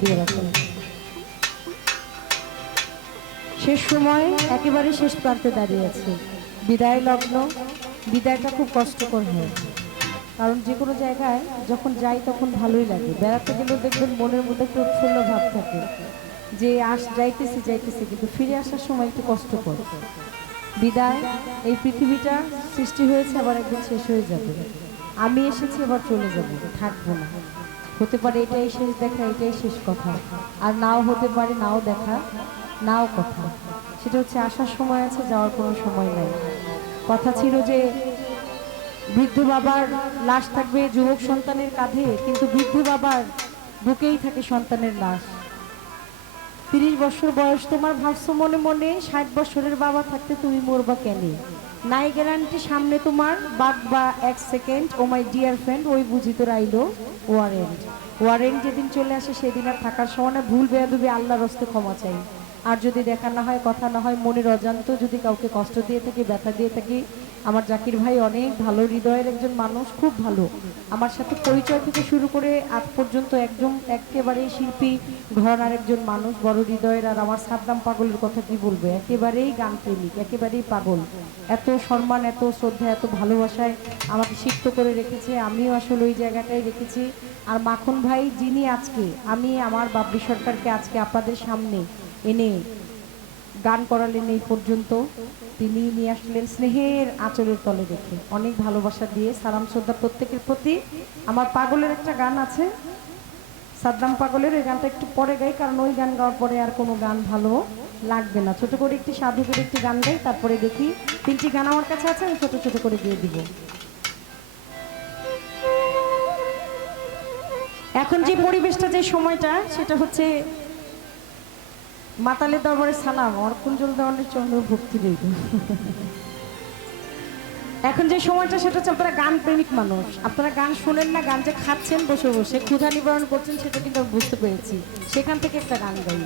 দিয়ে রাখেন। শেষ সময় একেবারে শেষ প্রান্তে দাঁড়িয়ে আছে, বিদায় লগ্ন। বিদায়টা খুব কষ্টকর হয়, কারণ যে কোনো জায়গায় যখন যাই তখন ভালোই লাগে। বেড়াতে গেলেও দেখবেন মনের মধ্যে একটা উৎফুল্ল ভাব থাকে যে যাইতেছি যাইতেছি, কিন্তু ফিরে আসার সময় একটু কষ্টকর। বিদায়, এই পৃথিবীটা সৃষ্টি হয়েছে, আবার একদিন শেষ হয়ে যাবে। আমি এসেছি, এবার চলে যাব, থাকবো না। হতে পারে এটাই শেষ দেখা, এটাই শেষ কথা, আর নাও হতে পারে নাও দেখা, নাও কথা। সেটা হচ্ছে আসার সময় আছে, যাওয়ার কোনো সময় নাই। কথা ছিল যে বৃদ্ধ বাবার লাশ থাকবে যুবক সন্তানের কাঁধে, কিন্তু বৃদ্ধ বাবার বুকেই থাকে সন্তানের লাশ। 30 বছর বয়স তোমার, ভাবছো মনে মনে 60 বছরের বাবা থাকতে তুমি মরবা কেন? নাই গ্যারান্টি সামনে তোমার বাদ বা 1 second. Oh my dear friend, ওই বুঝি তো রাইলো ওয়ারেন্ট। ওয়ারেন্ট যেদিন চলে আসে সেদিন আর থাকার সময় না। ভুল বেয়াদবি আল্লাহর হস্তে ক্ষমা চাই। আর যদি দেখা না হয়, কথা না হয়, মনের অজান্ত যদি কাউকে কষ্ট দিয়ে থাকি, ব্যথা দিয়ে থাকি, আমার জাকির ভাই অনেক ভালো হৃদয়ের একজন মানুষ, খুব ভালো। আমার সাথে পরিচয় থেকে শুরু করে আজ পর্যন্ত একজন একেবারেই শিল্পী ঘরানার একজন মানুষ, বড় হৃদয়ের। আর আমার সাদ্দাম পাগলের কথা কি বলবো, একেবারেই গান প্রেমিক, একেবারেই পাগল। এত সম্মান, এত শ্রদ্ধা, এত ভালোবাসায় আমাকে সিক্ত করে রেখেছে, আমিও আসলে ওই জায়গাটাই রেখেছি। আর মাখন ভাই, যিনি আজকে আমি আমার বাবলি সরকারকে আজকে আপনাদের সামনে এনে গান করালেন এই পর্যন্ত, তিনি নিয়ে আসলেন স্নেহের আঁচলের তলে রেখে, অনেক ভালোবাসা দিয়ে। সালাম শ্রদ্ধা প্রত্যেকের প্রতি। আমার পাগলের একটা গান আছে, সাদ্দাম পাগলের, ওই গানটা একটু পরে গাই, কারণ ওই গান গাওয়ার পরে আর কোনো গান ভালো লাগবে না। ছোট করে একটি সাধুকের একটি গান গাই, তারপরে দেখি 3টি গান আমার কাছে আছে, আমি ছোট ছোট করে দিয়ে দিব। এখন যে পরিবেশটা, যে সময়টা, সেটা হচ্ছে মাতালের দরবারে সালাম, অর্কুঞ্জল দেওয়ানের চন্দ্র ভক্তি দেব। এখন যে সময়টা, সেটা হচ্ছে আপনারা গান প্রেমিক মানুষ, আপনারা গান শোনেন না, গান যে খাচ্ছেন বসে বসে, ক্ষুধা নিবারণ করছেন, সেটা কিন্তু আমি বুঝতে পেরেছি। সেখান থেকে একটা গান গাই।